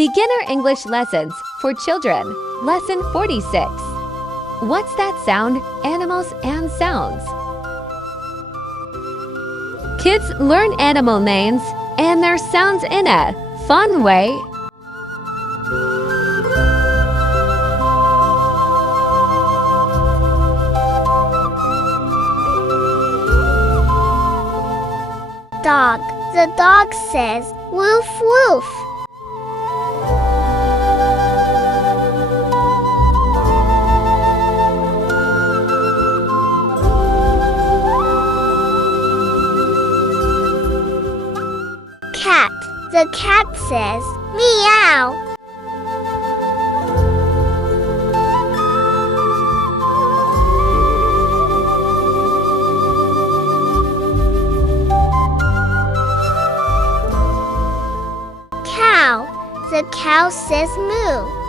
Beginner English Lessons for Children, Lesson 46. What's that sound? Animals and sounds. Kids learn animal names and their sounds in a fun way. Dog. The dog says, woof woof. Cat. The cat says, meow. Cow. The cow says moo.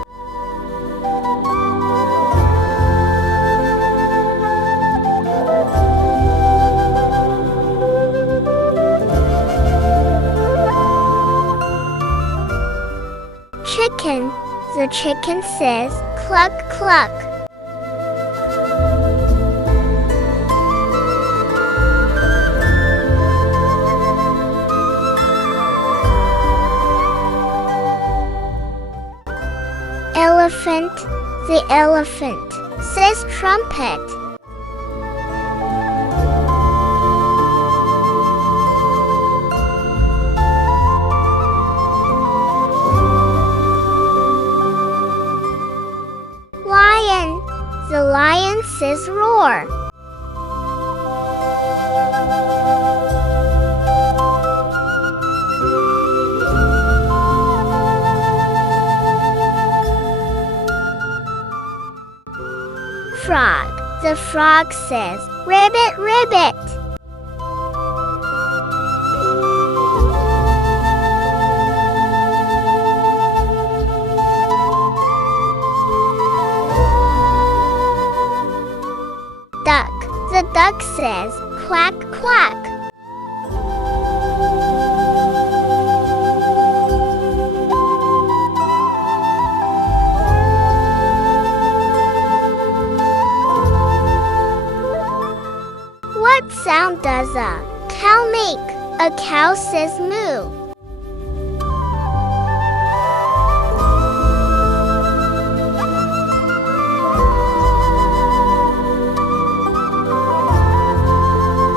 Chicken. The chicken says cluck cluck. Elephant. The elephant says trumpet. Lion. The lion says roar. Frog. The frog says, ribbit, ribbit. Duck. The duck says, quack, quack. What sound does a cow make? A cow says moo.